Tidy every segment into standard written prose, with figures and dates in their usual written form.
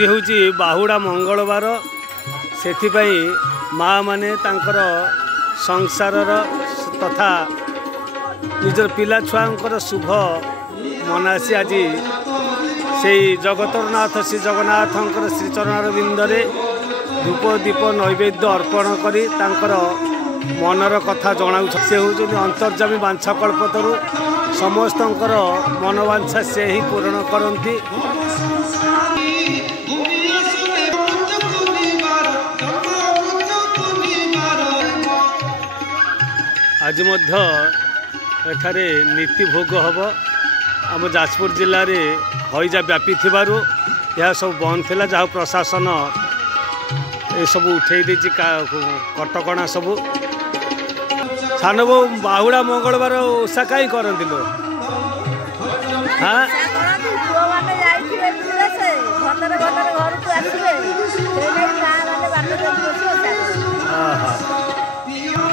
ଆଜି ହେଉଛି ବାହୁଡ଼ା ମଙ୍ଗଳବାର ସେଥିପାଇଁ ମା ମାନେ ତାଙ୍କର ସଂସାରର ତଥା ନିଜର ପିଲା ଛୁଆଙ୍କର ଶୁଭ ମନାସି ଆଜି ସେଇ ଜଗତର ନାଥ ଶ୍ରୀ ଜଗନ୍ନାଥଙ୍କର ଶ୍ରୀଚରଣାର ବିନ୍ଦରେ ଧୂପ ଦୀପ ନୈବେଦ୍ୟ ଅର୍ପଣ କରି ତାଙ୍କର ମନର କଥା ଜଣାଉଛ। ସେ ହେଉଛନ୍ତି ଅନ୍ତର୍ଯାମୀ ବାଞ୍ଛା କଳ୍ପତରୁ ସମସ୍ତଙ୍କର ମନବାଞ୍ଛା ସେ ହିଁ ପୂରଣ କରନ୍ତି। ଆଜି ମଧ୍ୟ ଏଠାରେ ନୀତି ଭୋଗ ହେବ। ଆମ ଯାଜପୁର ଜିଲ୍ଲାରେ ହଇଜା ବ୍ୟାପିଥିବାରୁ ଏହା ସବୁ ବନ୍ଦ ଥିଲା, ଯାହା ପ୍ରଶାସନ ଏସବୁ ଉଠେଇ ଦେଇଛି କଟକଣା ସବୁ। ସାନ ବୋଉ ବାହୁଡ଼ା ମଙ୍ଗଳବାର ଓଷା କାହିଁ କରନ୍ତି ଲୋ?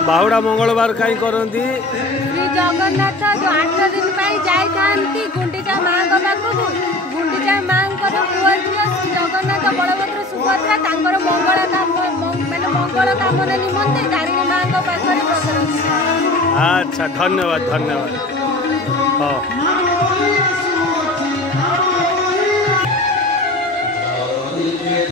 ବାହୁଡ଼ା ମଙ୍ଗଳବାର କାହିଁ କରନ୍ତି? ଶ୍ରୀ ଜଗନ୍ନାଥ ଯୋଉ 8 ଦିନ ପାଇଁ ଯାଇଥାନ୍ତି ଗୁଣ୍ଡିଚା ମାଙ୍କ ପାଖକୁ, ଗୁଣ୍ଡିଚା ମାଙ୍କର ପୁଅ ଝିଅ ଶ୍ରୀ ଜଗନ୍ନାଥ ବଳଭଦ୍ର ସୁଭଦ୍ରା ତାଙ୍କର ମଙ୍ଗଳ କାମନା ନିମନ୍ତେ ତାରିଣୀ ମାଙ୍କ ପାଖରେ ପ୍ରସନ୍ନ। ଆଚ୍ଛା, ଧନ୍ୟବାଦ ଧନ୍ୟବାଦ। ହଁ।